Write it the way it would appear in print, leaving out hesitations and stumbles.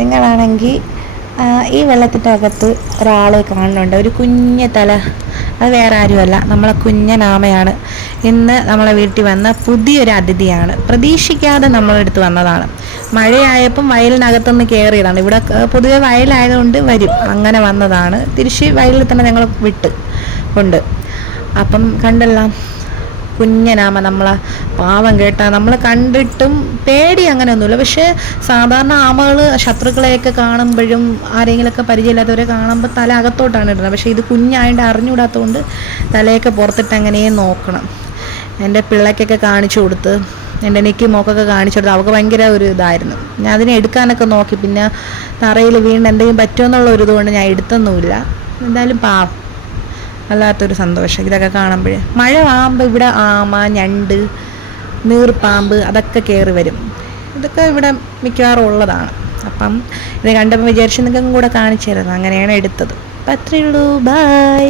നിങ്ങളാണെങ്കിൽ ഈ വെള്ളത്തിൻ്റെ അകത്ത് ഒരാളെ കാണുന്നുണ്ട്, ഒരു കുഞ്ഞ തല. അത് വേറെ ആരുമല്ല, നമ്മളെ കുഞ്ഞനാമയാണ്. ഇന്ന് നമ്മളെ വീട്ടിൽ വന്ന പുതിയൊരു അതിഥിയാണ്. പ്രതീക്ഷിക്കാതെ നമ്മളെടുത്ത് വന്നതാണ്. മഴയായപ്പം വയലിനകത്തുനിന്ന് കയറിയതാണ്. ഇവിടെ പൊതുവെ വയലായതുകൊണ്ട് വരും, അങ്ങനെ വന്നതാണ്. തിരിച്ച് വയലിൽ തന്നെ ഞങ്ങൾ വിട്ട് കൊണ്ട്. അപ്പം കണ്ടല്ല കുഞ്ഞനാമ, നമ്മളെ പാവം കേട്ടാ. നമ്മൾ കണ്ടിട്ടും പേടി അങ്ങനെയൊന്നുമില്ല. പക്ഷേ സാധാരണ ആമകൾ ശത്രുക്കളെയൊക്കെ കാണുമ്പോഴും ആരെങ്കിലുമൊക്കെ പരിചയമില്ലാത്തവരെ കാണുമ്പോൾ തല അകത്തോട്ടാണ് ഇടുന്നത്. പക്ഷേ ഇത് കുഞ്ഞായിട്ട് അറിഞ്ഞുകൂടാത്തതുകൊണ്ട് തലയൊക്കെ പുറത്തിട്ട് അങ്ങനെ നോക്കണം. എൻ്റെ പിള്ളേക്കൊക്കെ കാണിച്ചു കൊടുത്ത്, എൻ്റെ എനിക്ക് മോക്കൊക്കെ കാണിച്ചു കൊടുത്ത്. അവൾക്ക് ഭയങ്കര ഒരു ഇതായിരുന്നു. ഞാൻ അതിനെ എടുക്കാനൊക്കെ നോക്കി, പിന്നെ തറയിൽ വീണ്ടും എന്തെങ്കിലും പറ്റുമെന്നുള്ള ഒരു ഇതുകൊണ്ട് ഞാൻ എടുത്തൊന്നുമില്ല. എന്തായാലും പാവം, വല്ലാത്തൊരു സന്തോഷം ഇതൊക്കെ കാണുമ്പോഴേ. മഴ ആകുമ്പോൾ ഇവിടെ ആമ, ഞണ്ട്, നീർപ്പാമ്പ് അതൊക്കെ കയറി വരും. ഇതൊക്കെ ഇവിടെ മിക്കവാറും ഉള്ളതാണ്. അപ്പം ഇത് കണ്ടപ്പോൾ വിചാരിച്ചു നിങ്ങൾക്കും കൂടെ കാണിച്ചു തരുന്നത്. അങ്ങനെയാണ് എടുത്തത്. അപ്പം അത്രയേ ഉള്ളൂ. ബൈ.